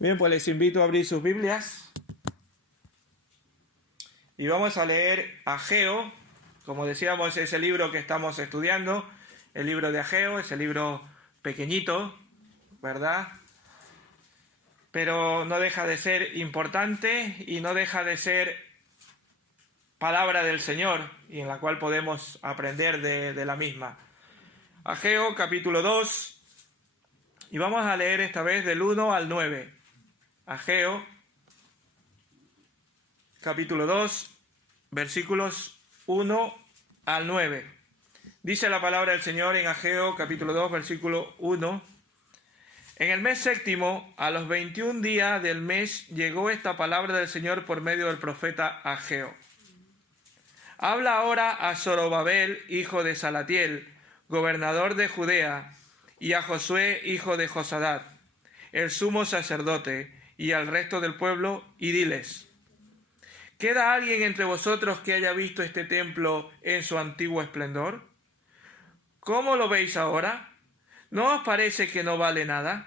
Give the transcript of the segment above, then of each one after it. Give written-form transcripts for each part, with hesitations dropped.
Bien, pues les invito a abrir sus Biblias y vamos a leer Ageo. Como decíamos, es el libro que estamos estudiando, el libro de Ageo, es el libro pequeñito, ¿verdad? Pero no deja de ser importante y no deja de ser palabra del Señor y en la cual podemos aprender de la misma. Ageo capítulo 2 y vamos a leer esta vez del 1 al 9. Ageo capítulo 2 versículos 1 al 9. Dice la palabra del Señor en Ageo capítulo 2 versículo 1. En el mes séptimo, a los 21 días del mes, llegó esta palabra del Señor por medio del profeta Ageo. Habla ahora a Zorobabel, hijo de Salatiel, gobernador de Judea, y a Josué, hijo de Josadat, el sumo sacerdote, y al resto del pueblo, y diles: ¿queda alguien entre vosotros que haya visto este templo en su antiguo esplendor? ¿Cómo lo veis ahora? ¿No os parece que no vale nada?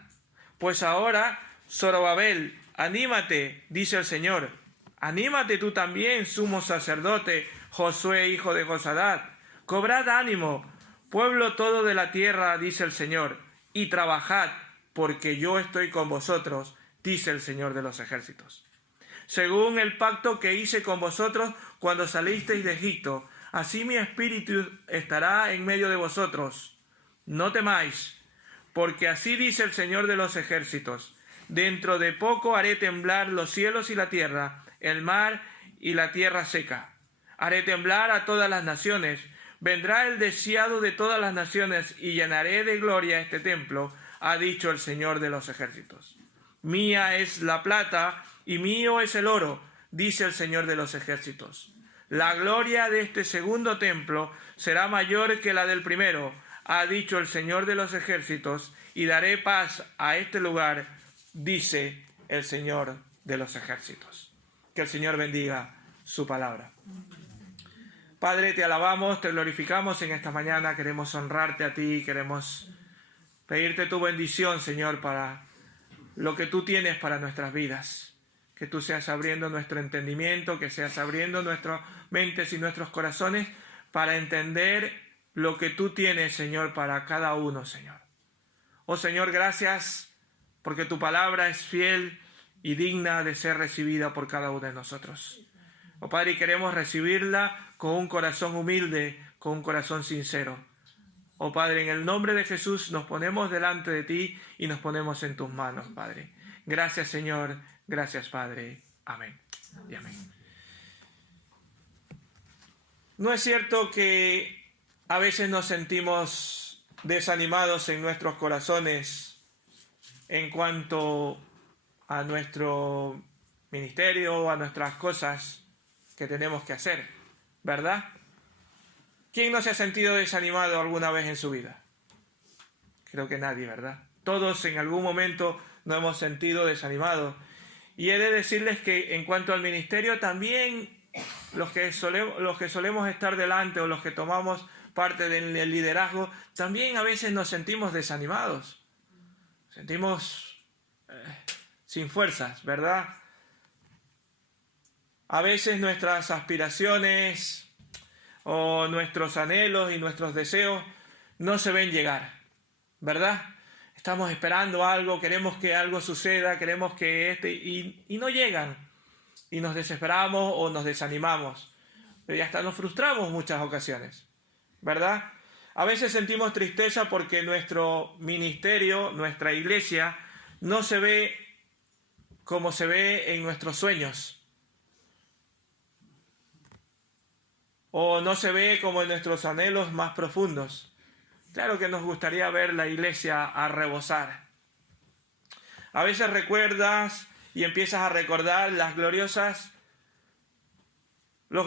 Pues ahora, Zorobabel, anímate, dice el Señor. Anímate tú también, sumo sacerdote, Josué, hijo de Josadat. Cobrad ánimo, pueblo todo de la tierra, dice el Señor, y trabajad, porque yo estoy con vosotros, dice el Señor de los ejércitos. Según el pacto que hice con vosotros cuando salisteis de Egipto, así mi espíritu estará en medio de vosotros. No temáis, porque así dice el Señor de los ejércitos: dentro de poco haré temblar los cielos y la tierra, el mar y la tierra seca. Haré temblar a todas las naciones. Vendrá el deseado de todas las naciones y llenaré de gloria este templo, ha dicho el Señor de los ejércitos. Mía es la plata y mío es el oro, dice el Señor de los ejércitos. La gloria de este segundo templo será mayor que la del primero, ha dicho el Señor de los ejércitos, y daré paz a este lugar, dice el Señor de los ejércitos. Que el Señor bendiga su palabra. Padre, te alabamos, te glorificamos en esta mañana, queremos honrarte a ti, queremos pedirte tu bendición, Señor, para lo que tú tienes para nuestras vidas. Que tú seas abriendo nuestro entendimiento, que seas abriendo nuestras mentes y nuestros corazones para entender lo que tú tienes, Señor, para cada uno, Señor. Oh Señor, gracias porque tu palabra es fiel y digna de ser recibida por cada uno de nosotros. Oh Padre, queremos recibirla con un corazón humilde, con un corazón sincero. Oh Padre, en el nombre de Jesús nos ponemos delante de ti y nos ponemos en tus manos, Padre. Gracias, Señor. Gracias, Padre. Amén. Y amén. ¿No es cierto que a veces nos sentimos desanimados en nuestros corazones en cuanto a nuestro ministerio, a nuestras cosas que tenemos que hacer, verdad? ¿Quién no se ha sentido desanimado alguna vez en su vida? Creo que nadie, ¿verdad? Todos en algún momento nos hemos sentido desanimados. Y he de decirles que en cuanto al ministerio, también los que solemos estar delante o los que tomamos parte del liderazgo, también a veces nos sentimos desanimados. Sentimos sin fuerzas, ¿verdad? A veces nuestras aspiraciones o nuestros anhelos y nuestros deseos no se ven llegar, ¿verdad? Estamos esperando algo, queremos que algo suceda, queremos que y no llegan. Y nos desesperamos o nos desanimamos. Y hasta nos frustramos muchas ocasiones, ¿verdad? A veces sentimos tristeza porque nuestro ministerio, nuestra iglesia, no se ve como se ve en nuestros sueños. O no se ve como en nuestros anhelos más profundos. Claro que nos gustaría ver la iglesia a rebosar. A veces recuerdas y empiezas a recordar los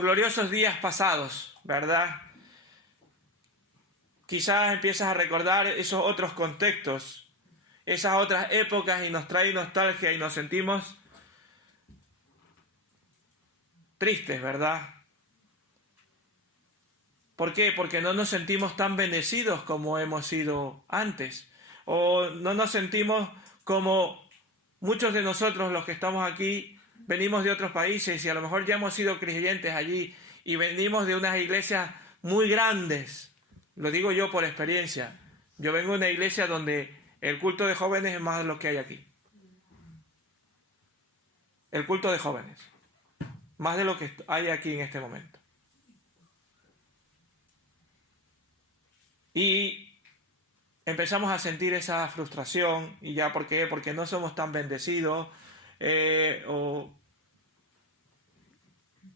gloriosos días pasados, ¿verdad? Quizás empiezas a recordar esos otros contextos, esas otras épocas y nos trae nostalgia y nos sentimos tristes, ¿verdad? ¿Por qué? Porque no nos sentimos tan bendecidos como hemos sido antes. O no nos sentimos como Muchos de nosotros, los que estamos aquí, venimos de otros países y a lo mejor ya hemos sido creyentes allí y venimos de unas iglesias muy grandes. Lo digo yo por experiencia. Yo vengo de una iglesia donde el culto de jóvenes es más de lo que hay aquí. El culto de jóvenes. Más de lo que hay aquí en este momento. Y empezamos a sentir esa frustración. ¿Y ya por qué? Porque no somos tan bendecidos. O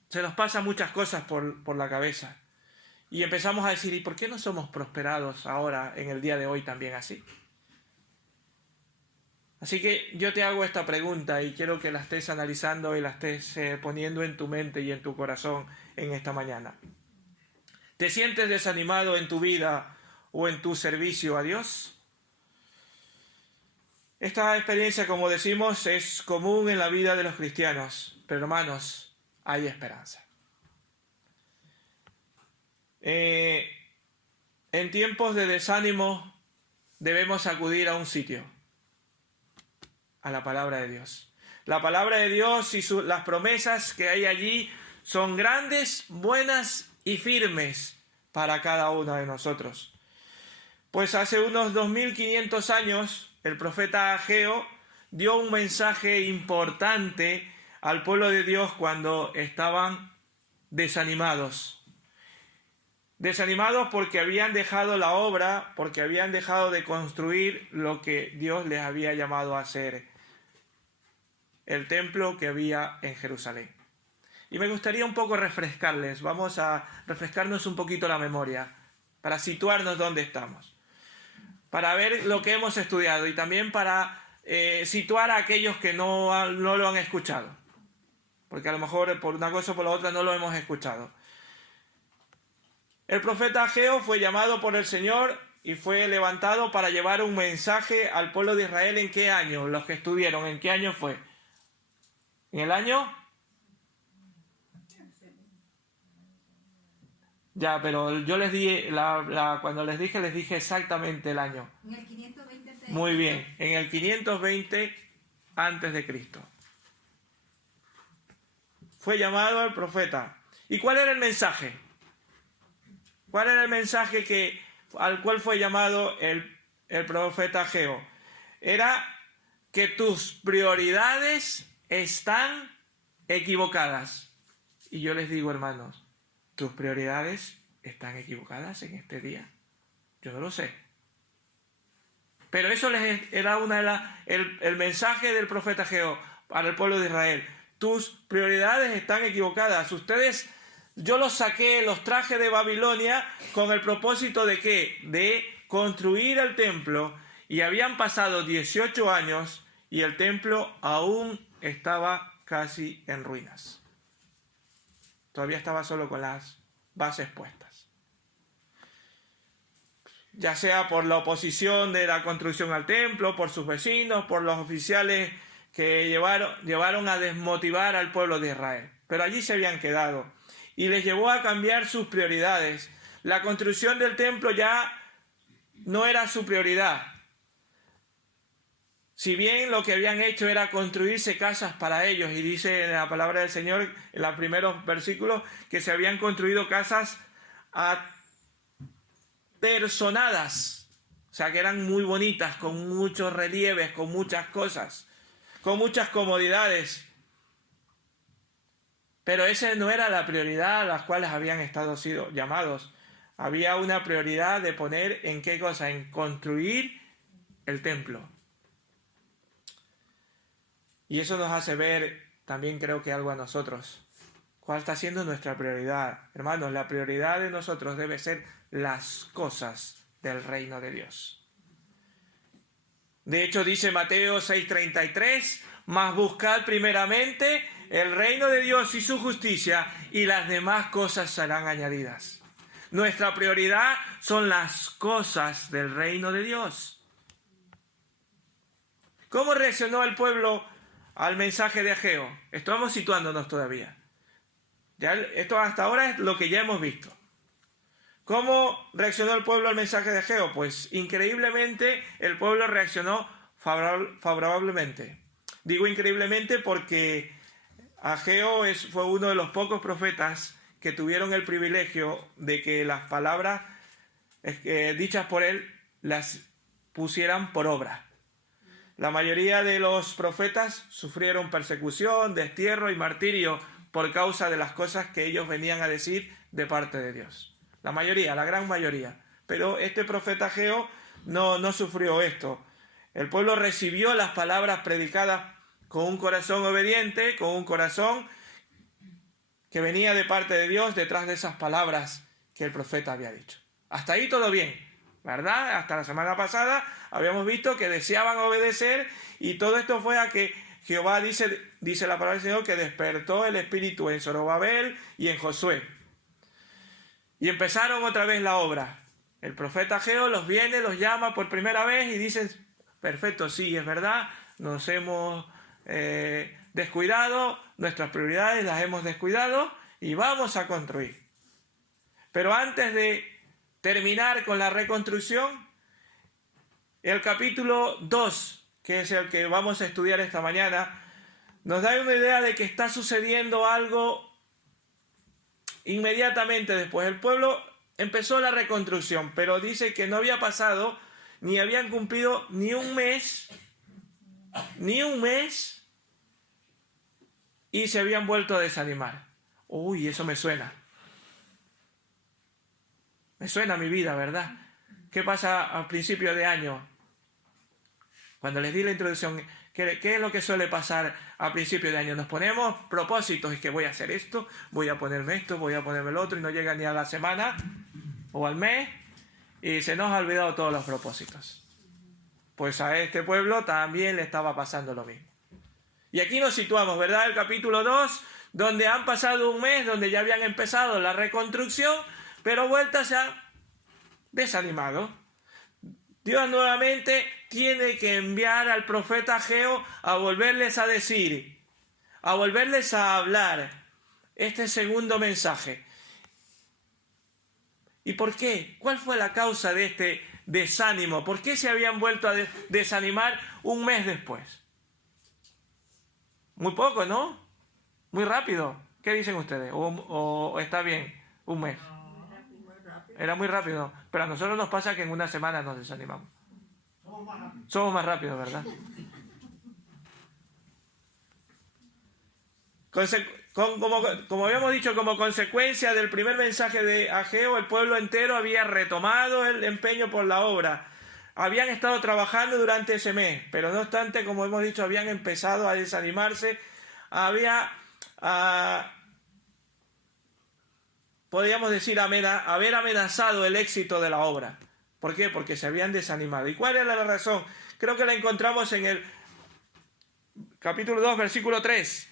se nos pasan muchas cosas por la cabeza. Y empezamos a decir, ¿y por qué no somos prosperados ahora, en el día de hoy, también así? Así que yo te hago esta pregunta y quiero que la estés analizando y la estés poniendo en tu mente y en tu corazón en esta mañana. ¿Te sientes desanimado en tu vida o en tu servicio a Dios? Esta experiencia, como decimos, es común en la vida de los cristianos, pero hermanos, hay esperanza. En tiempos de desánimo debemos acudir a un sitio, a la palabra de Dios. La palabra de Dios y las promesas que hay allí son grandes, buenas y firmes para cada uno de nosotros. Pues hace unos 2500 años el profeta Ageo dio un mensaje importante al pueblo de Dios cuando estaban desanimados. Desanimados porque habían dejado la obra, porque habían dejado de construir lo que Dios les había llamado a hacer, el templo que había en Jerusalén. Y me gustaría un poco refrescarles, vamos a refrescarnos un poquito la memoria, para situarnos donde estamos, para ver lo que hemos estudiado y también para situar a aquellos que no lo han escuchado, porque a lo mejor por una cosa o por la otra no lo hemos escuchado. El profeta Ageo fue llamado por el Señor y fue levantado para llevar un mensaje al pueblo de Israel. ¿En qué año? Los que estuvieron, ¿en qué año fue? ¿En el año? Ya, pero yo les di, cuando les dije exactamente el año. En el 520 a.C. Muy bien, en el 520 antes de Cristo. Fue llamado el profeta. ¿Y cuál era el mensaje? ¿Cuál era el mensaje al cual fue llamado el profeta Ageo? Era que tus prioridades están equivocadas. Y yo les digo, hermanos, ¿tus prioridades están equivocadas en este día? Yo no lo sé. Pero eso era el mensaje del profeta Ageo para el pueblo de Israel. Tus prioridades están equivocadas. Yo los traje de Babilonia con el propósito de ¿qué? De construir el templo, y habían pasado 18 años y el templo aún estaba casi en ruinas. Todavía estaba solo con las bases puestas. Ya sea por la oposición de la construcción al templo, por sus vecinos, por los oficiales que llevaron a desmotivar al pueblo de Israel. Pero allí se habían quedado. Y les llevó a cambiar sus prioridades. La construcción del templo ya no era su prioridad. Si bien lo que habían hecho era construirse casas para ellos, y dice en la palabra del Señor, en los primeros versículos, que se habían construido casas apersonadas, o sea que eran muy bonitas, con muchos relieves, con muchas cosas, con muchas comodidades. Pero esa no era la prioridad a las cuales habían sido llamados. Había una prioridad de poner ¿en qué cosa? En construir el templo. Y eso nos hace ver también, creo que algo a nosotros. ¿Cuál está siendo nuestra prioridad? Hermanos, la prioridad de nosotros debe ser las cosas del reino de Dios. De hecho, dice Mateo 6:33, mas buscad primeramente el reino de Dios y su justicia, y las demás cosas serán añadidas. Nuestra prioridad son las cosas del reino de Dios. ¿Cómo reaccionó el pueblo al mensaje de Ageo? Estamos situándonos todavía. Esto hasta ahora es lo que ya hemos visto. ¿Cómo reaccionó el pueblo al mensaje de Ageo? Pues increíblemente el pueblo reaccionó favorablemente. Digo increíblemente porque Ageo fue uno de los pocos profetas que tuvieron el privilegio de que las palabras dichas por él las pusieran por obra. La mayoría de los profetas sufrieron persecución, destierro y martirio por causa de las cosas que ellos venían a decir de parte de Dios. La mayoría, la gran mayoría. Pero este profeta Ageo no sufrió esto. El pueblo recibió las palabras predicadas con un corazón obediente, con un corazón que venía de parte de Dios detrás de esas palabras que el profeta había dicho. Hasta ahí todo bien, ¿verdad? Hasta la semana pasada habíamos visto que deseaban obedecer y todo esto fue a que Jehová dice la palabra del Señor que despertó el espíritu en Zorobabel y en Josué. Y empezaron otra vez la obra. El profeta Ageo los llama por primera vez y dicen, perfecto, sí, es verdad, nos hemos descuidado, nuestras prioridades las hemos descuidado y vamos a construir. Pero antes de terminar con la reconstrucción, el capítulo 2, que es el que vamos a estudiar esta mañana, nos da una idea de que está sucediendo algo inmediatamente después. El pueblo empezó la reconstrucción, pero dice que no había pasado, ni habían cumplido ni un mes, y se habían vuelto a desanimar. Uy, eso me suena. Me suena a mi vida, ¿verdad? ¿Qué pasa al principio de año? Cuando les di la introducción, ¿qué es lo que suele pasar a principio de año? Nos ponemos propósitos, es que voy a hacer esto, voy a ponerme esto, voy a ponerme lo otro, y no llega ni a la semana o al mes, y se nos ha olvidado todos los propósitos. Pues a este pueblo también le estaba pasando lo mismo. Y aquí nos situamos, ¿verdad? El capítulo 2, donde han pasado un mes, donde ya habían empezado la reconstrucción, pero vueltas se han desanimado. Dios nuevamente tiene que enviar al profeta Ageo a volverles a decir, a volverles a hablar este segundo mensaje. ¿Y por qué? ¿Cuál fue la causa de este desánimo? ¿Por qué se habían vuelto a desanimar un mes después? Muy poco, ¿no? Muy rápido. ¿Qué dicen ustedes? ¿O está bien? Un mes. Era muy rápido. Pero a nosotros nos pasa que en una semana nos desanimamos. Somos más rápidos, ¿verdad? Como habíamos dicho, como consecuencia del primer mensaje de Ageo, el pueblo entero había retomado el empeño por la obra. Habían estado trabajando durante ese mes, pero no obstante, como hemos dicho, habían empezado a desanimarse. Podríamos decir, haber amenazado el éxito de la obra. ¿Por qué? Porque se habían desanimado. ¿Y cuál era la razón? Creo que la encontramos en el capítulo 2, versículo 3.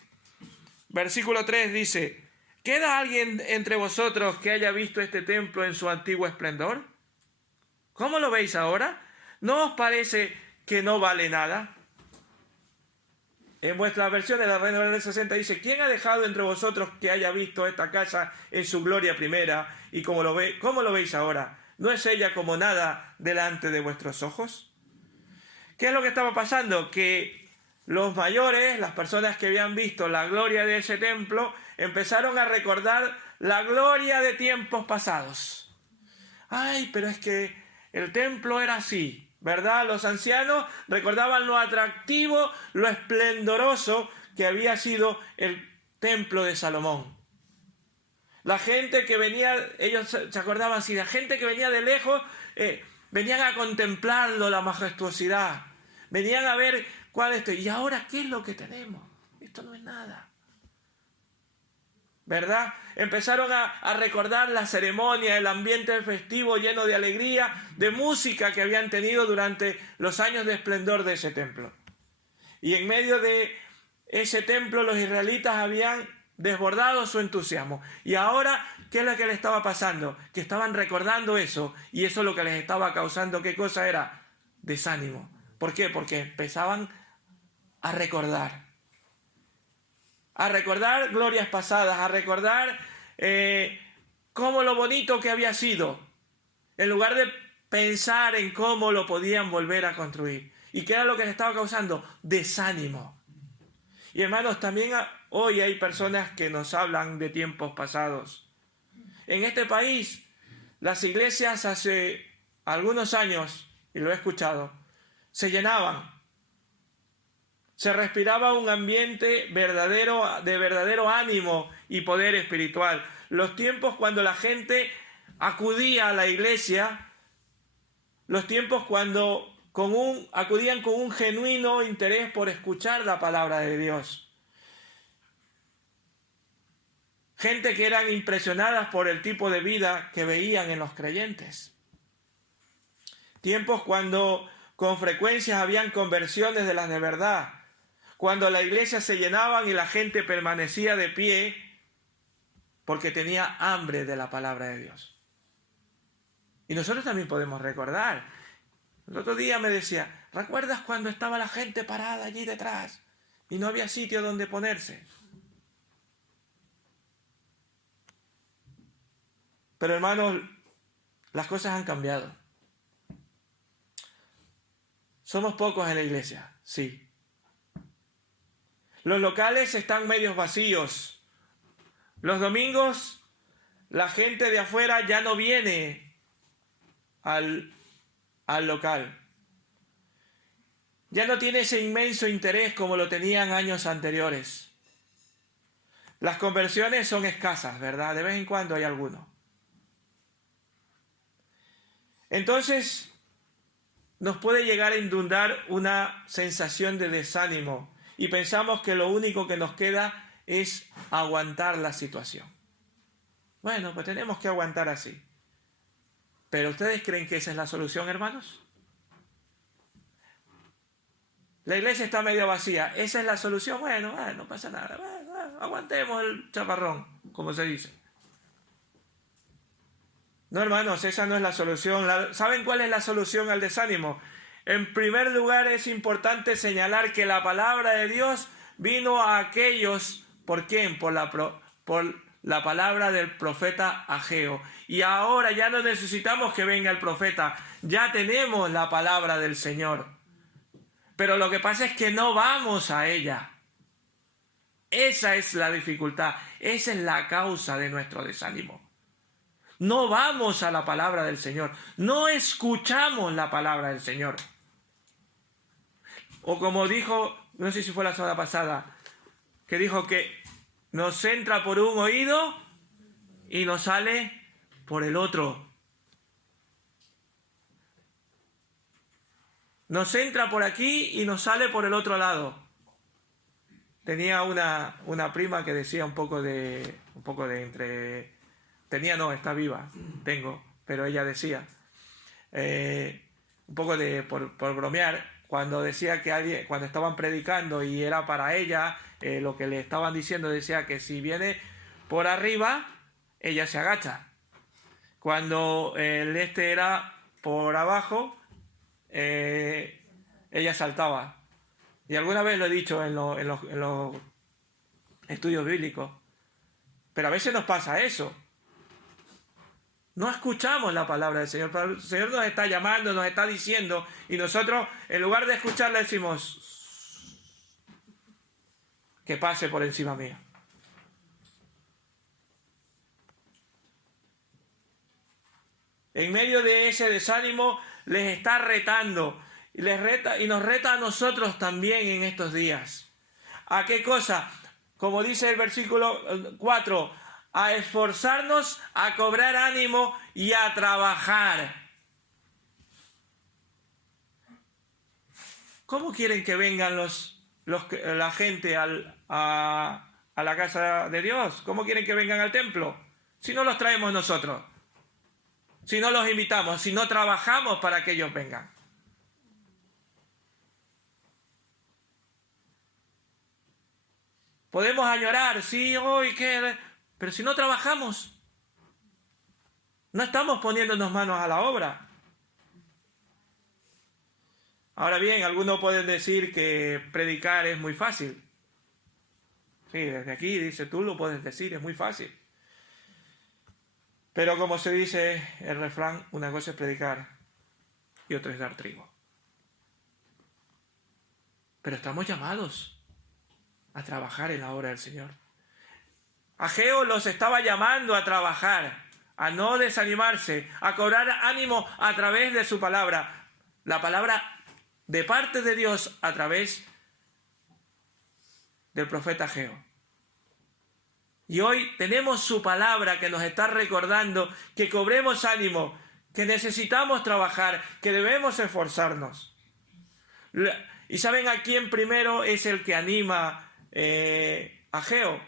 Versículo 3 dice, ¿queda alguien entre vosotros que haya visto este templo en su antiguo esplendor? ¿Cómo lo veis ahora? ¿No os parece que no vale nada? En vuestra versión de la Reina Valera 60 dice, ¿quién ha dejado entre vosotros que haya visto esta casa en su gloria primera? ¿Y cómo lo veis ahora? ¿No es ella como nada delante de vuestros ojos? ¿Qué es lo que estaba pasando? Que los mayores, las personas que habían visto la gloria de ese templo, empezaron a recordar la gloria de tiempos pasados. Ay, pero es que el templo era así, ¿verdad? Los ancianos recordaban lo atractivo, lo esplendoroso que había sido el templo de Salomón. La gente que venía, ellos se acordaban así, la gente que venía de lejos, venían a contemplarlo, la majestuosidad, venían a ver cuál es esto. ¿Y ahora qué es lo que tenemos? Esto no es nada, ¿verdad? Empezaron a recordar la ceremonia, el ambiente festivo lleno de alegría, de música que habían tenido durante los años de esplendor de ese templo. Y en medio de ese templo los israelitas habían desbordado su entusiasmo. Y ahora, ¿qué es lo que les estaba pasando? Que estaban recordando eso, y eso es lo que les estaba causando, ¿qué cosa era? Desánimo. ¿Por qué? Porque empezaban a recordar glorias pasadas, a recordar cómo lo bonito que había sido, en lugar de pensar en cómo lo podían volver a construir. ¿Y qué era lo que les estaba causando? Desánimo. Y hermanos, también hoy hay personas que nos hablan de tiempos pasados. En este país, las iglesias hace algunos años, y lo he escuchado, se llenaban. Se respiraba un ambiente verdadero, de verdadero ánimo y poder espiritual. Los tiempos cuando la gente acudía a la iglesia, los tiempos cuando acudían con un genuino interés por escuchar la palabra de Dios. Gente que eran impresionadas por el tipo de vida que veían en los creyentes. Tiempos cuando con frecuencia habían conversiones de las de verdad. Cuando la iglesia se llenaban y la gente permanecía de pie porque tenía hambre de la palabra de Dios. Y nosotros también podemos recordar. El otro día me decía, ¿recuerdas cuando estaba la gente parada allí detrás y no había sitio donde ponerse? Pero hermanos, las cosas han cambiado. Somos pocos en la iglesia, sí. Los locales están medios vacíos. Los domingos la gente de afuera ya no viene al local. Ya no tiene ese inmenso interés como lo tenían años anteriores. Las conversiones son escasas, ¿verdad? De vez en cuando hay alguno. Entonces, nos puede llegar a inundar una sensación de desánimo y pensamos que lo único que nos queda es aguantar la situación. Bueno, pues tenemos que aguantar así. ¿Pero ustedes creen que esa es la solución, hermanos? La iglesia está medio vacía. ¿Esa es la solución? Bueno, no pasa nada. Bueno, aguantemos el chaparrón, como se dice. No, hermanos, esa no es la solución. ¿Saben cuál es la solución al desánimo? En primer lugar, es importante señalar que la palabra de Dios vino a aquellos, ¿por quién? Por la palabra del profeta Ageo. Y ahora ya no necesitamos que venga el profeta, ya tenemos la palabra del Señor. Pero lo que pasa es que no vamos a ella. Esa es la dificultad, esa es la causa de nuestro desánimo. No vamos a la palabra del Señor, no escuchamos la palabra del Señor. O como dijo, no sé si fue la semana pasada, que dijo que nos entra por un oído y nos sale por el otro. Nos entra por aquí y nos sale por el otro lado. Tenía una prima que decía un poco de entre... Tenía, no, está viva, pero ella decía, un poco por bromear, cuando decía que cuando estaban predicando y era para ella, lo que le estaban diciendo decía que si viene por arriba, ella se agacha. Cuando el era por abajo, ella saltaba. Y alguna vez lo he dicho en los estudios bíblicos, pero a veces nos pasa eso. No escuchamos la palabra del Señor. El Señor nos está llamando, nos está diciendo, y nosotros, en lugar de escucharla, decimos que pase por encima mío. En medio de ese desánimo, les está retando. Y nos reta a nosotros también en estos días. ¿A qué cosa? Como dice el versículo 4, a esforzarnos, a cobrar ánimo y a trabajar. ¿Cómo quieren que vengan la gente a la casa de Dios? ¿Cómo quieren que vengan al templo? Si no los traemos nosotros, si no los invitamos, si no trabajamos para que ellos vengan. Podemos añorar, sí, hoy qué, pero si no trabajamos, no estamos poniéndonos manos a la obra. Ahora bien, algunos pueden decir que predicar es muy fácil. Sí, desde aquí, dice, tú lo puedes decir, es muy fácil. Pero como se dice el refrán, una cosa es predicar y otra es dar trigo. Pero estamos llamados a trabajar en la obra del Señor. Ageo los estaba llamando a trabajar, a no desanimarse, a cobrar ánimo a través de su palabra. La palabra de parte de Dios a través del profeta Ageo. Y hoy tenemos su palabra que nos está recordando que cobremos ánimo, que necesitamos trabajar, que debemos esforzarnos. ¿Y saben a quién primero es el que anima Ageo?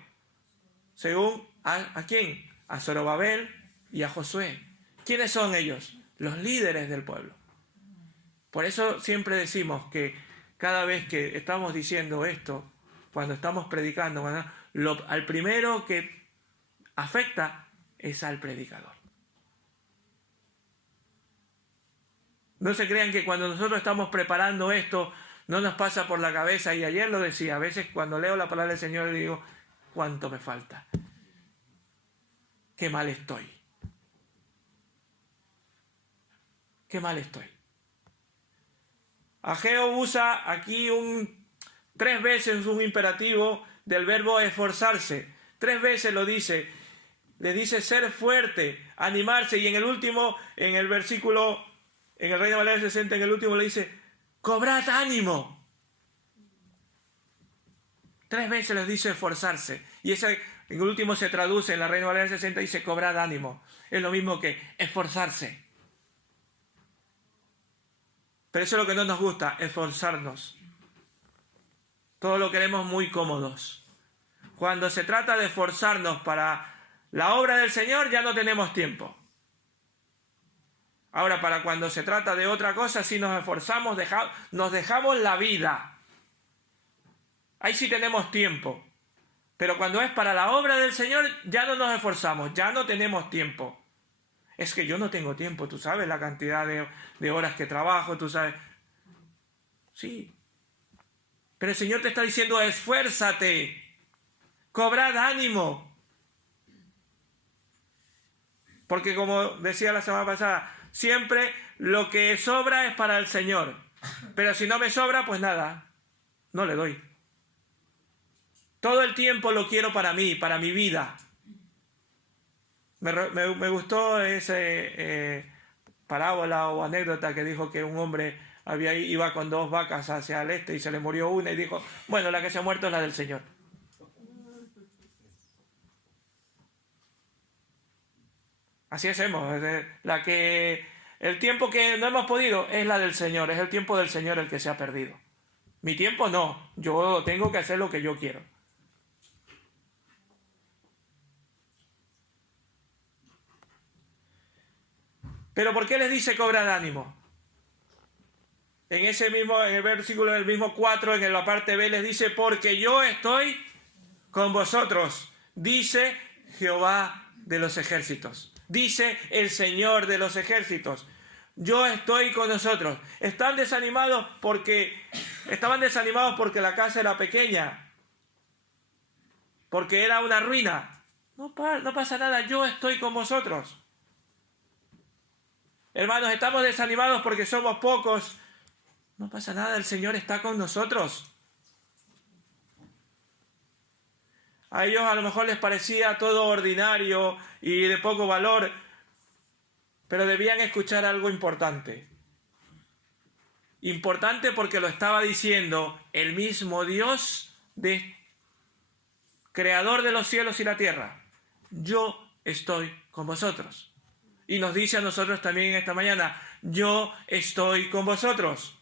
Según ¿a quién? A Zorobabel y a Josué. ¿Quiénes son ellos? Los líderes del pueblo. Por eso siempre decimos que cada vez que estamos diciendo esto, cuando estamos predicando, al primero que afecta es al predicador. No se crean que cuando nosotros estamos preparando esto, no nos pasa por la cabeza, y ayer lo decía, a veces cuando leo la palabra del Señor digo, ¿cuánto me falta? Qué mal estoy. Qué mal estoy. Ageo usa aquí 3 veces un imperativo del verbo esforzarse. 3 veces lo dice. Le dice ser fuerte, animarse, y en el último, en el versículo, en el Reina Valera 60, en el último le dice, cobrad ánimo. 3 veces les dice esforzarse. Y ese en el último se traduce en la Reina Valera 60, dice cobrad ánimo. Es lo mismo que esforzarse. Pero eso es lo que no nos gusta, esforzarnos. Todo lo queremos muy cómodos. Cuando se trata de esforzarnos para la obra del Señor, ya no tenemos tiempo. Ahora, para cuando se trata de otra cosa, si nos esforzamos, nos dejamos la vida. Ahí sí tenemos tiempo. Pero cuando es para la obra del Señor, ya no nos esforzamos, ya no tenemos tiempo. Es que yo no tengo tiempo, tú sabes la cantidad de horas que trabajo, tú sabes. Sí. Pero el Señor te está diciendo, esfuérzate, cobrad ánimo. Porque como decía la semana pasada, siempre lo que sobra es para el Señor. Pero si no me sobra, pues nada, no le doy. Todo el tiempo lo quiero para mí, para mi vida. Me gustó esa parábola o anécdota que dijo que un hombre iba con 2 vacas hacia el este y se le murió una y dijo, bueno, la que se ha muerto es la del Señor. Así hacemos. El tiempo que no hemos podido es la del Señor, es el tiempo del Señor el que se ha perdido. Mi tiempo no, yo tengo que hacer lo que yo quiero. Pero ¿por qué les dice cobrar ánimo? En el versículo del mismo 4, en la parte B, les dice, porque yo estoy con vosotros, dice Jehová de los ejércitos. Dice el Señor de los ejércitos. Yo estoy con nosotros. Estaban desanimados porque la casa era pequeña, porque era una ruina. No pasa nada, yo estoy con vosotros. Hermanos, estamos desanimados porque somos pocos. No pasa nada, el Señor está con nosotros. A ellos a lo mejor les parecía todo ordinario y de poco valor, pero debían escuchar algo importante. Importante porque lo estaba diciendo el mismo Dios, creador de los cielos y la tierra. Yo estoy con vosotros. Y nos dice a nosotros también esta mañana, yo estoy con vosotros.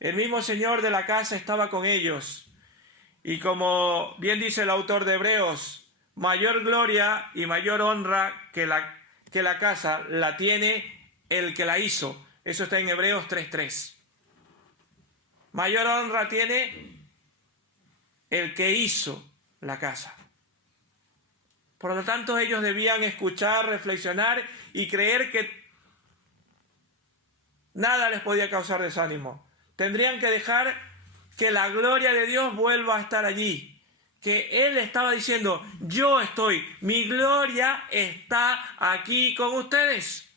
El mismo Señor de la casa estaba con ellos. Y como bien dice el autor de Hebreos, mayor gloria y mayor honra que la casa la tiene el que la hizo. Eso está en Hebreos 3:3. Mayor honra tiene el que hizo la casa. Por lo tanto, ellos debían escuchar, reflexionar y creer que nada les podía causar desánimo. Tendrían que dejar que la gloria de Dios vuelva a estar allí. Que Él estaba diciendo, yo estoy, mi gloria está aquí con ustedes.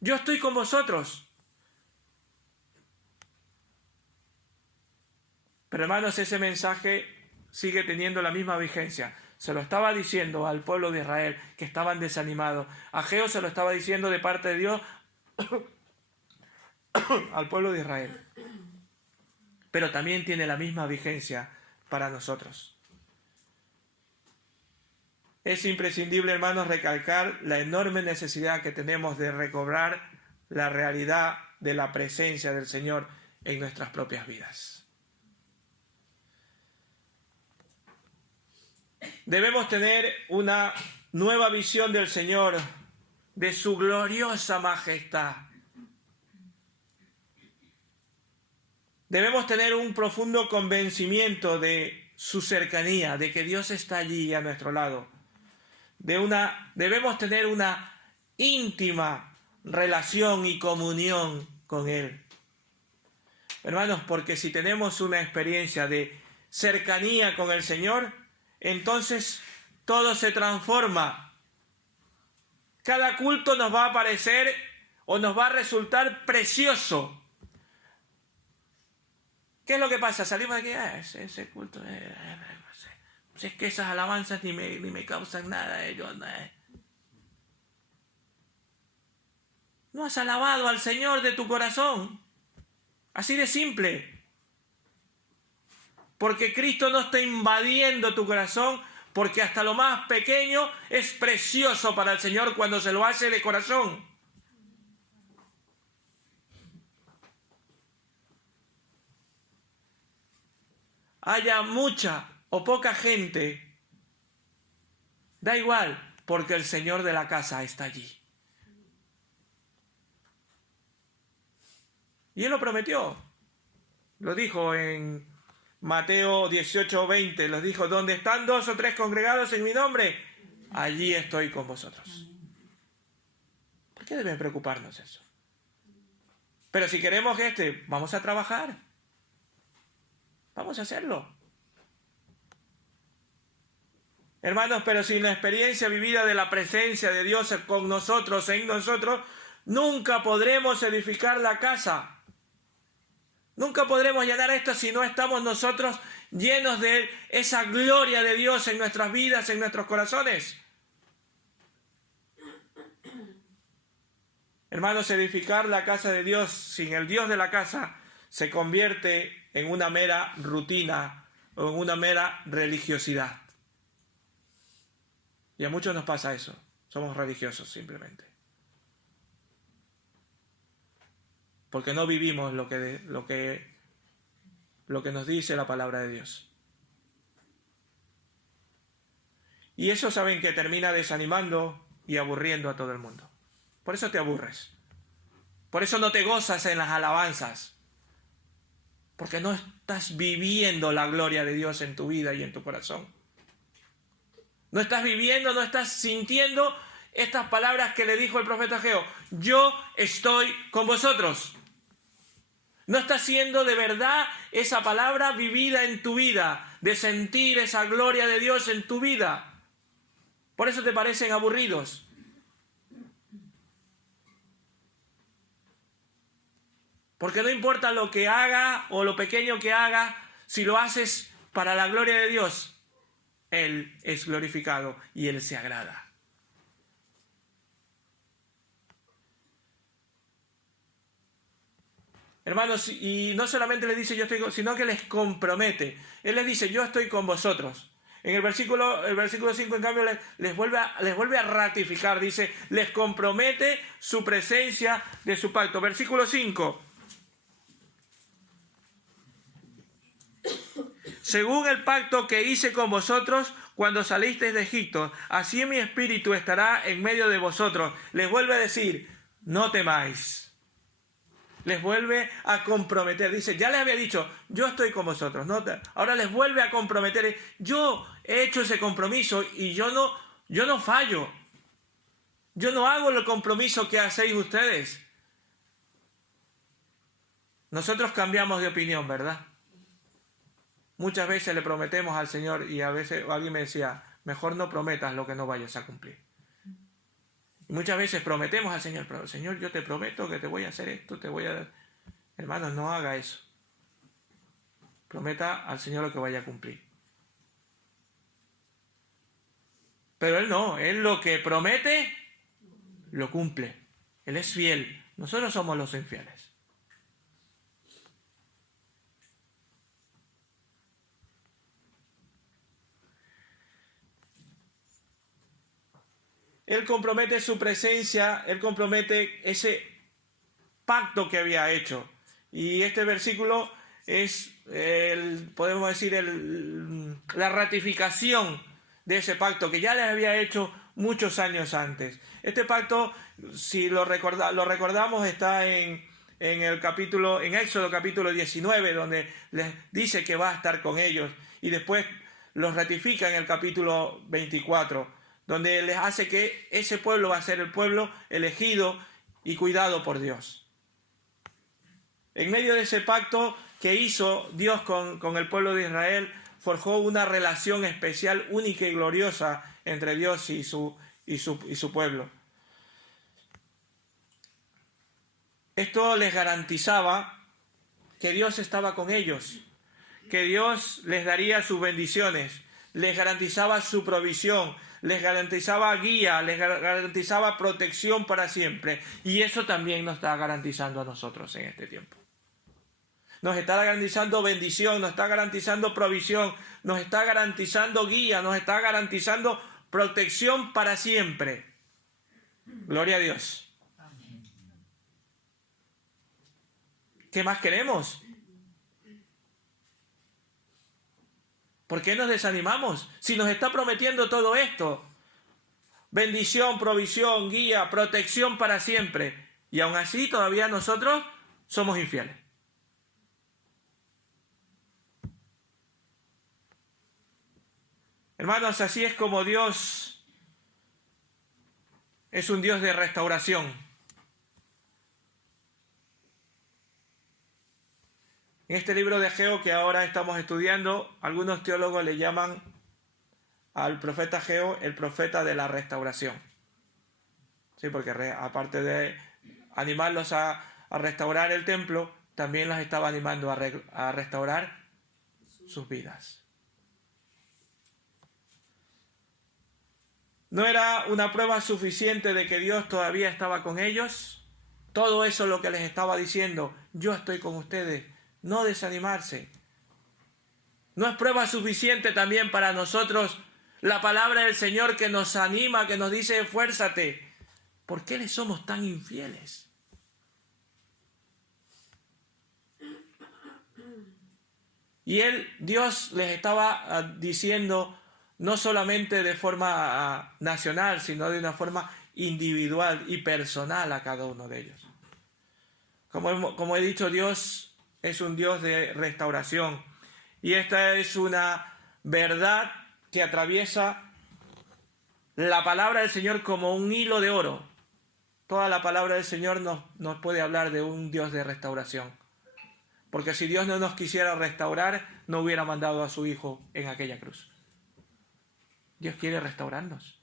Yo estoy con vosotros. Pero hermanos, ese mensaje sigue teniendo la misma vigencia. Se lo estaba diciendo al pueblo de Israel, que estaban desanimados. Ageo se lo estaba diciendo de parte de Dios al pueblo de Israel. Pero también tiene la misma vigencia para nosotros. Es imprescindible, hermanos, recalcar la enorme necesidad que tenemos de recobrar la realidad de la presencia del Señor en nuestras propias vidas. Debemos tener una nueva visión del Señor, de su gloriosa majestad. Debemos tener un profundo convencimiento de su cercanía, de que Dios está allí a nuestro lado. Debemos tener una íntima relación y comunión con Él. Hermanos, porque si tenemos una experiencia de cercanía con el Señor, entonces todo se transforma. Cada culto nos va a parecer o nos va a resultar precioso. ¿Qué es lo que pasa? Salimos de aquí, ese culto, es que esas alabanzas ni me causan nada. No has alabado al Señor de tu corazón. Así de simple. Porque Cristo no está invadiendo tu corazón, porque hasta lo más pequeño es precioso para el Señor cuando se lo hace de corazón. Haya mucha o poca gente, da igual, porque el Señor de la casa está allí. Y Él lo prometió. Lo dijo en Mateo 18:20, los dijo: donde están 2 o 3 congregados en mi nombre, allí estoy con vosotros. ¿Por qué debe preocuparnos eso? Pero si queremos vamos a trabajar. Vamos a hacerlo. Hermanos, pero sin la experiencia vivida de la presencia de Dios con nosotros, en nosotros, nunca podremos edificar la casa. Nunca podremos llenar esto si no estamos nosotros llenos de esa gloria de Dios en nuestras vidas, en nuestros corazones. Hermanos, edificar la casa de Dios sin el Dios de la casa se convierte en una mera rutina o en una mera religiosidad. Y a muchos nos pasa eso. Somos religiosos simplemente. Porque no vivimos lo que nos dice la palabra de Dios. Y eso saben que termina desanimando y aburriendo a todo el mundo. Por eso te aburres. Por eso no te gozas en las alabanzas. Porque no estás viviendo la gloria de Dios en tu vida y en tu corazón. No estás viviendo, no estás sintiendo estas palabras que le dijo el profeta Ageo: yo estoy con vosotros. No está siendo de verdad esa palabra vivida en tu vida, de sentir esa gloria de Dios en tu vida. Por eso te parecen aburridos. Porque no importa lo que haga o lo pequeño que haga, si lo haces para la gloria de Dios, Él es glorificado y Él se agrada. Hermanos, y no solamente les dice yo estoy con, sino que les compromete. Él les dice: yo estoy con vosotros. En el versículo 5, en cambio, les vuelve a ratificar. Dice: les compromete su presencia de su pacto. Versículo 5. Según el pacto que hice con vosotros cuando salisteis de Egipto, así mi espíritu estará en medio de vosotros. Les vuelve a decir: no temáis. Les vuelve a comprometer. Dice: ya les había dicho, yo estoy con vosotros. Ahora les vuelve a comprometer. Yo he hecho ese compromiso y yo no fallo. Yo no hago el compromiso que hacéis ustedes. Nosotros cambiamos de opinión, ¿verdad? Muchas veces le prometemos al Señor y a veces alguien me decía: mejor no prometas lo que no vayas a cumplir. Y muchas veces prometemos al Señor: pero Señor, yo te prometo que te voy a hacer esto, te voy a... Hermanos, no haga eso. Prometa al Señor lo que vaya a cumplir. Pero Él no, Él lo que promete, lo cumple. Él es fiel. Nosotros somos los infieles. Él compromete su presencia, Él compromete ese pacto que había hecho. Y este versículo es, podemos decir, la ratificación de ese pacto que ya les había hecho muchos años antes. Este pacto, si lo recordamos, está en Éxodo capítulo 19, donde les dice que va a estar con ellos, y después los ratifica en el capítulo 24, donde les hace que ese pueblo va a ser el pueblo elegido y cuidado por Dios. En medio de ese pacto que hizo Dios con el pueblo de Israel, forjó una relación especial, única y gloriosa entre Dios y su pueblo. Esto les garantizaba que Dios estaba con ellos, que Dios les daría sus bendiciones, les garantizaba su provisión, les garantizaba guía, les garantizaba protección para siempre. Y eso también nos está garantizando a nosotros en este tiempo. Nos está garantizando bendición, nos está garantizando provisión, nos está garantizando guía, nos está garantizando protección para siempre. Gloria a Dios. ¿Qué más queremos? ¿Por qué nos desanimamos? Si nos está prometiendo todo esto. Bendición, provisión, guía, protección para siempre. Y aún así todavía nosotros somos infieles. Hermanos, así es como Dios es un Dios de restauración. En este libro de Ageo que ahora estamos estudiando, algunos teólogos le llaman al profeta Ageo el profeta de la restauración. Sí, porque aparte de animarlos a restaurar el templo, también los estaba animando a restaurar sus vidas. ¿No era una prueba suficiente de que Dios todavía estaba con ellos? Todo eso es lo que les estaba diciendo. Yo estoy con ustedes. No desanimarse. ¿No es prueba suficiente también para nosotros la palabra del Señor que nos anima, que nos dice esfuérzate? ¿Por qué les somos tan infieles? Y Dios les estaba diciendo, no solamente de forma nacional, sino de una forma individual y personal a cada uno de ellos. Como he dicho, Dios es un Dios de restauración. Y esta es una verdad que atraviesa la palabra del Señor como un hilo de oro. Toda la palabra del Señor nos puede hablar de un Dios de restauración. Porque si Dios no nos quisiera restaurar, no hubiera mandado a su Hijo en aquella cruz. Dios quiere restaurarnos.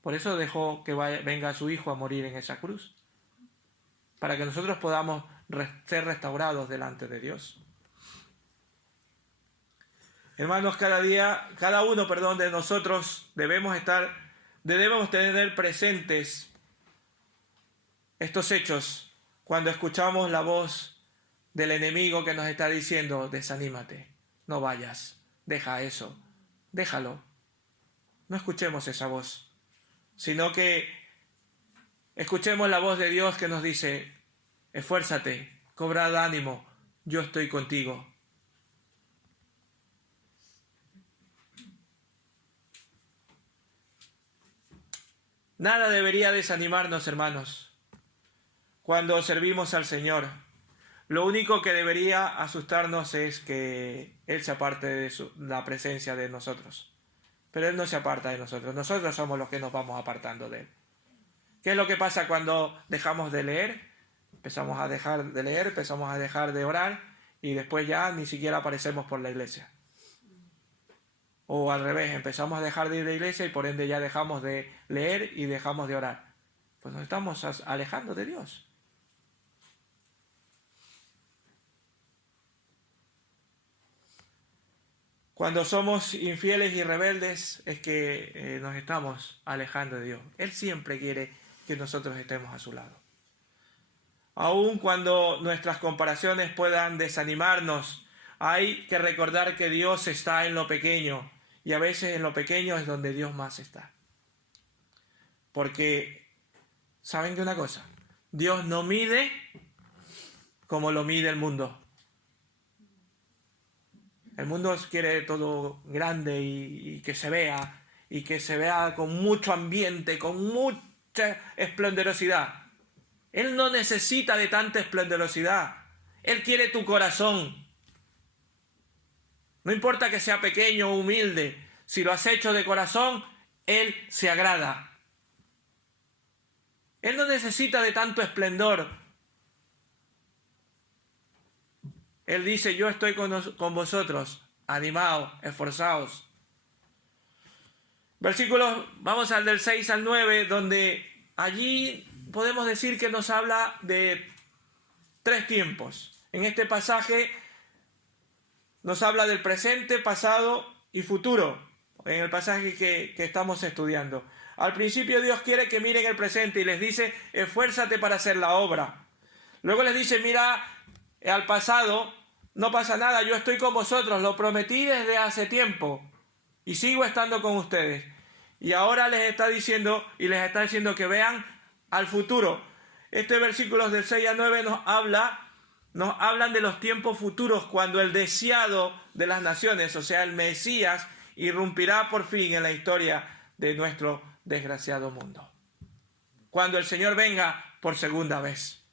Por eso dejó que venga su Hijo a morir en esa cruz. Para que nosotros podamos ser restaurados delante de Dios. Hermanos, cada uno de nosotros debemos tener presentes estos hechos cuando escuchamos la voz del enemigo que nos está diciendo, desanímate, no vayas, deja eso, déjalo. No escuchemos esa voz, sino que escuchemos la voz de Dios que nos dice, esfuérzate, cobrad ánimo, yo estoy contigo. Nada debería desanimarnos, hermanos, cuando servimos al Señor. Lo único que debería asustarnos es que Él se aparte de la presencia de nosotros. Pero Él no se aparta de nosotros. Nosotros somos los que nos vamos apartando de Él. ¿Qué es lo que pasa cuando dejamos de leer? Empezamos a dejar de leer, empezamos a dejar de orar y después ya ni siquiera aparecemos por la iglesia. O al revés, empezamos a dejar de ir a la iglesia y por ende ya dejamos de leer y dejamos de orar. Pues nos estamos alejando de Dios. Cuando somos infieles y rebeldes es que nos estamos alejando de Dios. Él siempre quiere que nosotros estemos a su lado. Aun cuando nuestras comparaciones puedan desanimarnos, hay que recordar que Dios está en lo pequeño, y a veces en lo pequeño es donde Dios más está. Porque, ¿saben qué una cosa? Dios no mide como lo mide el mundo. El mundo quiere todo grande y que se vea con mucho ambiente, con mucha esplendorosidad. Él no necesita de tanta esplendorosidad. Él quiere tu corazón. No importa que sea pequeño o humilde, si lo has hecho de corazón, Él se agrada. Él no necesita de tanto esplendor. Él dice, yo estoy con vosotros, animaos, esforzaos. Versículos, vamos al del 6 al 9, donde allí podemos decir que nos habla de 3 tiempos. En este pasaje nos habla del presente, pasado y futuro, en el pasaje que estamos estudiando. Al principio Dios quiere que miren el presente y les dice, esfuérzate para hacer la obra. Luego les dice, mira al pasado, no pasa nada, yo estoy con vosotros, lo prometí desde hace tiempo y sigo estando con ustedes. Y ahora les está diciendo que vean al futuro. Este versículo del 6 al 9 nos hablan de los tiempos futuros, cuando el deseado de las naciones, o sea, el Mesías, irrumpirá por fin en la historia de nuestro desgraciado mundo. Cuando el Señor venga por segunda vez.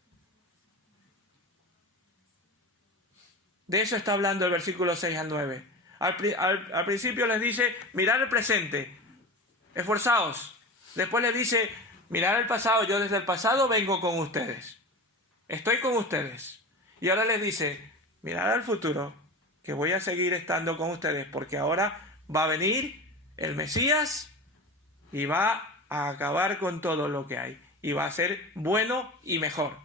De eso está hablando el versículo 6 al 9. Al principio les dice, mirad el presente, esforzaos. Después les dice, mirad el pasado, yo desde el pasado vengo con ustedes. Estoy con ustedes. Y ahora les dice, mirad al futuro, que voy a seguir estando con ustedes, porque ahora va a venir el Mesías y va a acabar con todo lo que hay. Y va a ser bueno y mejor.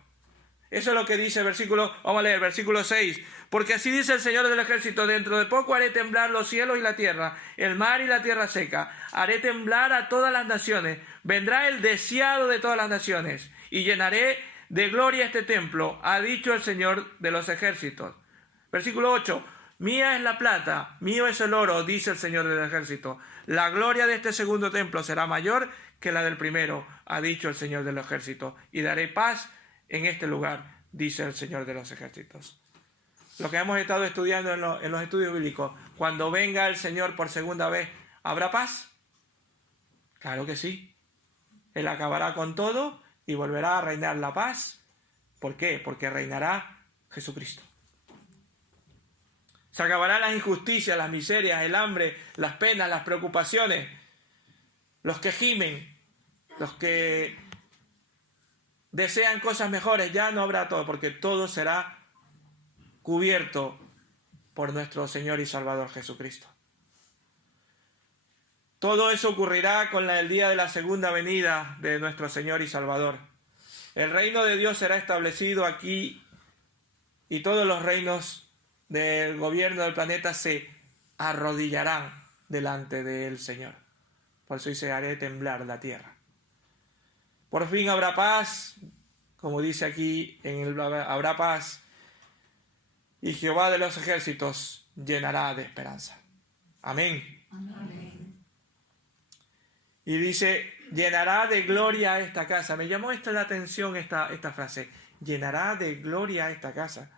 Eso es lo que dice el versículo, vamos a leer, versículo 6. Porque así dice el Señor del ejército, dentro de poco haré temblar los cielos y la tierra, el mar y la tierra seca. Haré temblar a todas las naciones. Vendrá el deseado de todas las naciones y llenaré de gloria este templo, ha dicho el Señor de los ejércitos. Versículo 8. Mía es la plata, mío es el oro, dice el Señor del ejército. La gloria de este segundo templo será mayor que la del primero, ha dicho el Señor del ejército. Y daré paz en este lugar, dice el Señor de los ejércitos. Lo que hemos estado estudiando en los estudios bíblicos, cuando venga el Señor por segunda vez, ¿habrá paz? Claro que sí. Él acabará con todo y volverá a reinar la paz. ¿Por qué? Porque reinará Jesucristo. Se acabarán las injusticias, las miserias, el hambre, las penas, las preocupaciones, los que gimen, los que desean cosas mejores. Ya no habrá todo, porque todo será cubierto por nuestro Señor y Salvador Jesucristo. Todo eso ocurrirá con el día de la segunda venida de nuestro Señor y Salvador. El reino de Dios será establecido aquí y todos los reinos del gobierno del planeta se arrodillarán delante del Señor. Por eso dice, haré temblar la tierra. Por fin habrá paz, como dice aquí, habrá paz, y Jehová de los ejércitos llenará de esperanza. Amén. Amén. Y dice, llenará de gloria a esta casa. Me llamó la atención esta frase. Llenará de gloria a esta casa.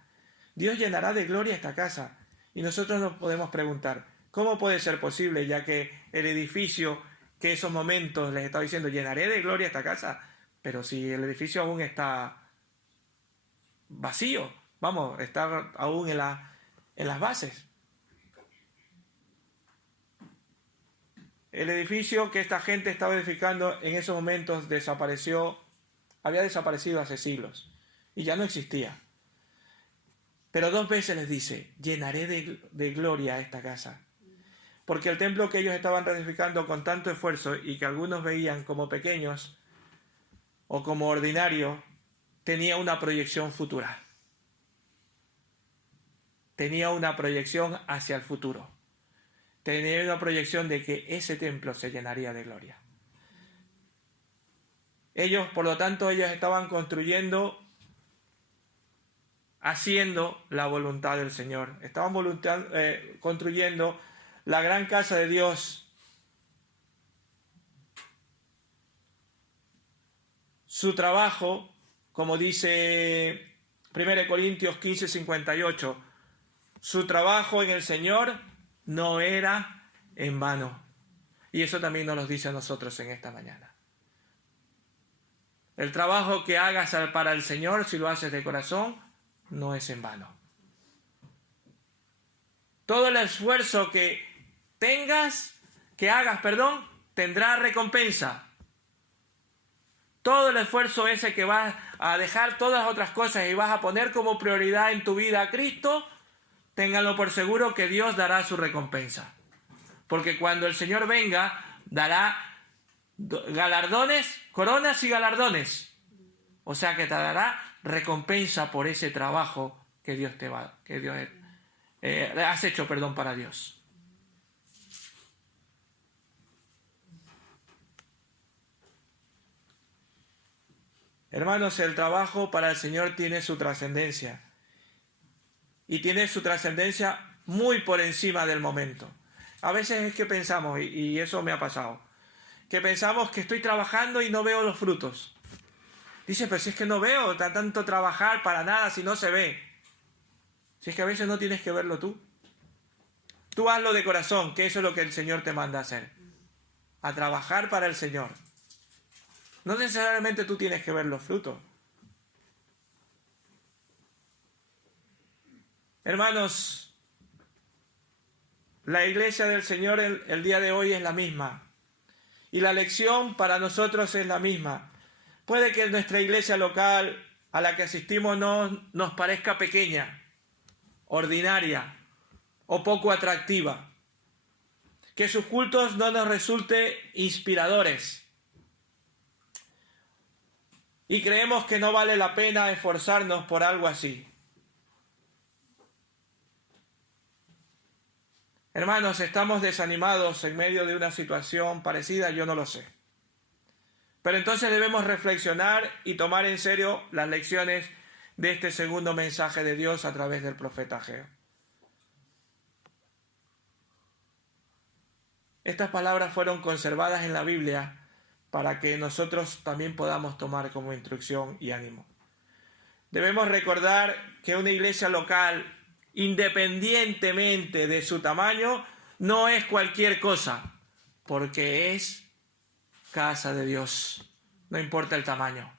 Dios llenará de gloria a esta casa. Y nosotros nos podemos preguntar, ¿cómo puede ser posible, ya que el edificio que esos momentos les estaba diciendo, llenaré de gloria a esta casa? Pero si el edificio aún está vacío, está aún en las bases. El edificio que esta gente estaba edificando en esos momentos había desaparecido hace siglos y ya no existía. Pero 2 veces les dice, llenaré de gloria a esta casa. Porque el templo que ellos estaban reedificando con tanto esfuerzo y que algunos veían como pequeños o como ordinario, tenía una proyección futura. Tenía una proyección hacia el futuro. tenía una proyección de que ese templo se llenaría de gloria. Ellos, por lo tanto, ellos estaban construyendo, haciendo la voluntad del Señor. Estaban construyendo la gran casa de Dios. Su trabajo, como dice 1 Corintios 15:58, su trabajo en el Señor no era en vano. Y eso también nos lo dice a nosotros en esta mañana. El trabajo que hagas para el Señor, si lo haces de corazón, no es en vano. Todo el esfuerzo que hagas, tendrá recompensa. Todo el esfuerzo ese que vas a dejar todas las otras cosas y vas a poner como prioridad en tu vida a Cristo, ténganlo por seguro que Dios dará su recompensa. Porque cuando el Señor venga, dará galardones, coronas y galardones. O sea que te dará recompensa por ese trabajo que Dios has hecho, para Dios. Hermanos, el trabajo para el Señor tiene su trascendencia. Y tiene su trascendencia muy por encima del momento. A veces es que pensamos, y eso me ha pasado, que pensamos que estoy trabajando y no veo los frutos. Dice, pero si es que no veo tanto trabajar para nada si no se ve. Si es que a veces no tienes que verlo tú. Tú hazlo de corazón, que eso es lo que el Señor te manda a hacer. A trabajar para el Señor. No necesariamente tú tienes que ver los frutos. Hermanos, la iglesia del Señor el día de hoy es la misma. Y la lección para nosotros es la misma. Puede que nuestra iglesia local a la que asistimos no nos parezca pequeña, ordinaria o poco atractiva. Que sus cultos no nos resulten inspiradores. Y creemos que no vale la pena esforzarnos por algo así. Hermanos, ¿estamos desanimados en medio de una situación parecida? Yo no lo sé. Pero entonces debemos reflexionar y tomar en serio las lecciones de este segundo mensaje de Dios a través del profeta Ageo. Estas palabras fueron conservadas en la Biblia para que nosotros también podamos tomar como instrucción y ánimo. Debemos recordar que una iglesia local, independientemente de su tamaño, no es cualquier cosa, porque es casa de Dios, no importa el tamaño.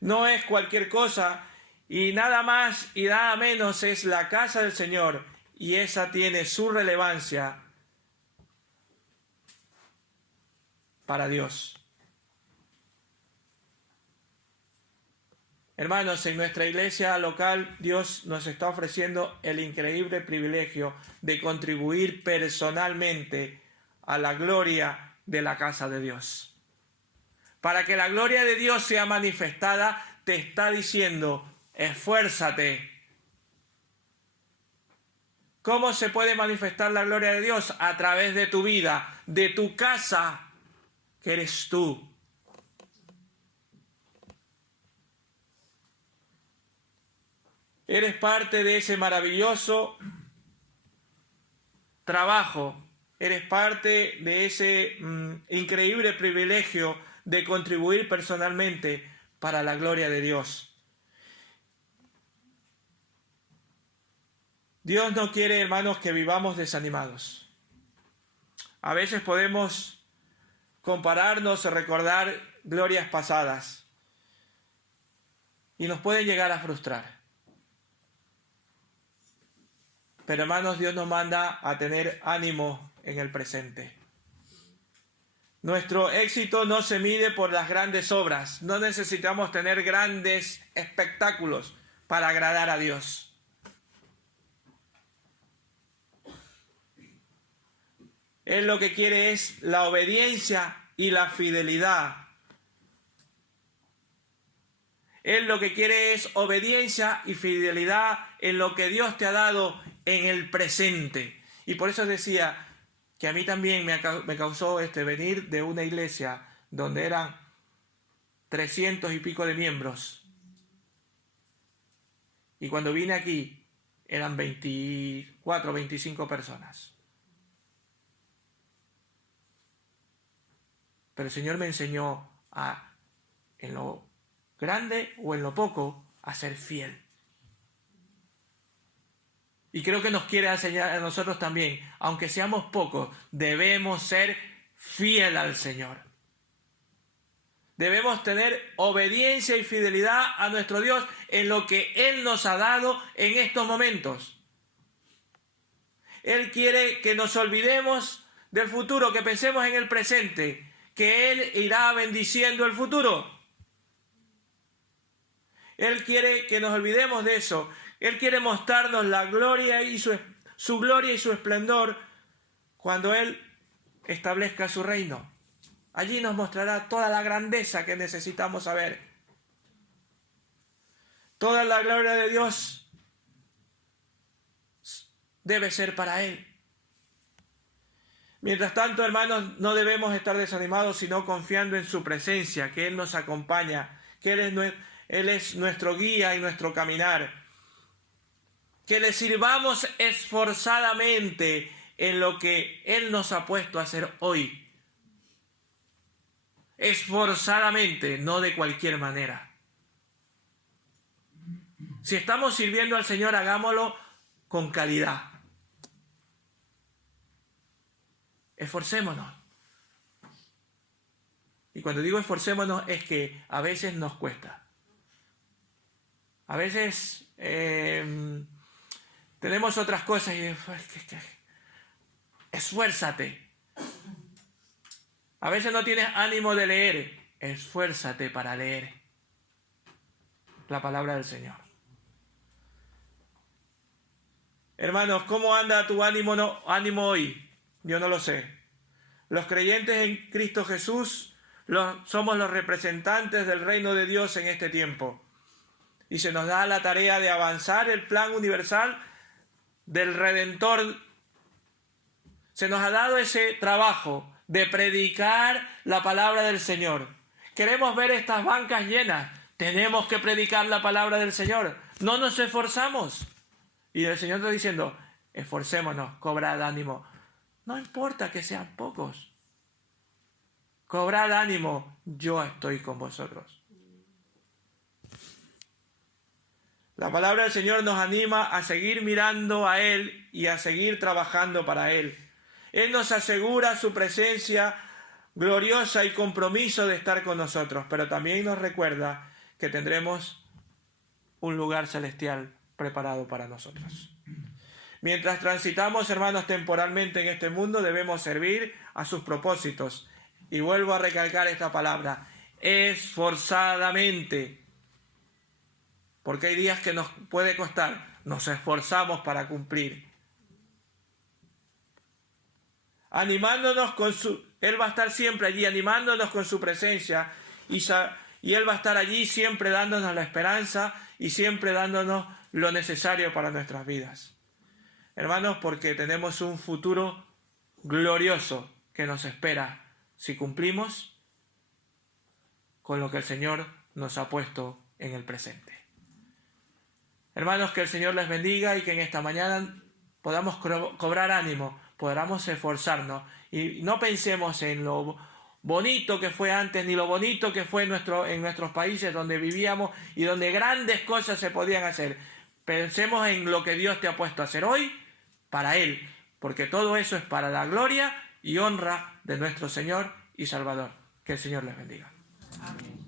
No es cualquier cosa y nada más y nada menos es la casa del Señor, y esa tiene su relevancia para Dios. Hermanos, en nuestra iglesia local, Dios nos está ofreciendo el increíble privilegio de contribuir personalmente a la gloria de la casa de Dios. Para que la gloria de Dios sea manifestada, te está diciendo, esfuérzate. ¿Cómo se puede manifestar la gloria de Dios? A través de tu vida, de tu casa, que eres tú. Eres parte de ese maravilloso trabajo. Eres parte de ese increíble privilegio de contribuir personalmente para la gloria de Dios. Dios no quiere, hermanos, que vivamos desanimados. A veces podemos compararnos o recordar glorias pasadas y nos pueden llegar a frustrar. Pero, hermanos, Dios nos manda a tener ánimo en el presente. Nuestro éxito no se mide por las grandes obras. No necesitamos tener grandes espectáculos para agradar a Dios. Él lo que quiere es la obediencia y la fidelidad. Él lo que quiere es obediencia y fidelidad en lo que Dios te ha dado en el presente. Y por eso decía que a mí también me causó venir de una iglesia donde eran 300 y pico de miembros. Y cuando vine aquí eran 24, 25 personas. Pero el Señor me enseñó en lo grande o en lo poco, a ser fiel. Y creo que nos quiere enseñar a nosotros también, aunque seamos pocos, debemos ser fiel al Señor. Debemos tener obediencia y fidelidad a nuestro Dios en lo que Él nos ha dado en estos momentos. Él quiere que nos olvidemos del futuro, que pensemos en el presente, que Él irá bendiciendo el futuro. Él quiere que nos olvidemos de eso. Él quiere mostrarnos la gloria y su gloria y su esplendor cuando Él establezca su reino. Allí nos mostrará toda la grandeza que necesitamos saber. Toda la gloria de Dios debe ser para Él. Mientras tanto, hermanos, no debemos estar desanimados, sino confiando en su presencia, que Él nos acompaña, que Él es nuestro guía y nuestro caminar. Que le sirvamos esforzadamente en lo que Él nos ha puesto a hacer hoy. Esforzadamente, no de cualquier manera. Si estamos sirviendo al Señor, hagámoslo con calidad. Esforcémonos. Y cuando digo esforcémonos es que a veces nos cuesta. A veces tenemos otras cosas y esfuérzate. A veces no tienes ánimo de leer. Esfuérzate para leer la palabra del Señor. Hermanos, ¿cómo anda tu ánimo hoy? Yo no lo sé. Los creyentes en Cristo Jesús somos los representantes del reino de Dios en este tiempo. Y se nos da la tarea de avanzar el plan universal del Redentor. Se nos ha dado ese trabajo de predicar la palabra del Señor. Queremos ver estas bancas llenas. Tenemos que predicar la palabra del Señor. No nos esforzamos. Y el Señor está diciendo, esforcémonos, cobrad ánimo. No importa que sean pocos. Cobrad ánimo, yo estoy con vosotros. La palabra del Señor nos anima a seguir mirando a Él y a seguir trabajando para Él. Él nos asegura su presencia gloriosa y compromiso de estar con nosotros, pero también nos recuerda que tendremos un lugar celestial preparado para nosotros. Mientras transitamos, hermanos, temporalmente en este mundo, debemos servir a sus propósitos. Y vuelvo a recalcar esta palabra, esforzadamente. Porque hay días que nos puede costar, nos esforzamos para cumplir. Animándonos Él va a estar siempre allí, animándonos con su presencia, y Él va a estar allí siempre dándonos la esperanza y siempre dándonos lo necesario para nuestras vidas. Hermanos, porque tenemos un futuro glorioso que nos espera si cumplimos con lo que el Señor nos ha puesto en el presente. Hermanos, que el Señor les bendiga y que en esta mañana podamos cobrar ánimo, podamos esforzarnos y no pensemos en lo bonito que fue antes ni lo bonito que fue en nuestros países donde vivíamos y donde grandes cosas se podían hacer. Pensemos en lo que Dios te ha puesto a hacer hoy para Él, porque todo eso es para la gloria y honra de nuestro Señor y Salvador. Que el Señor les bendiga. Amén.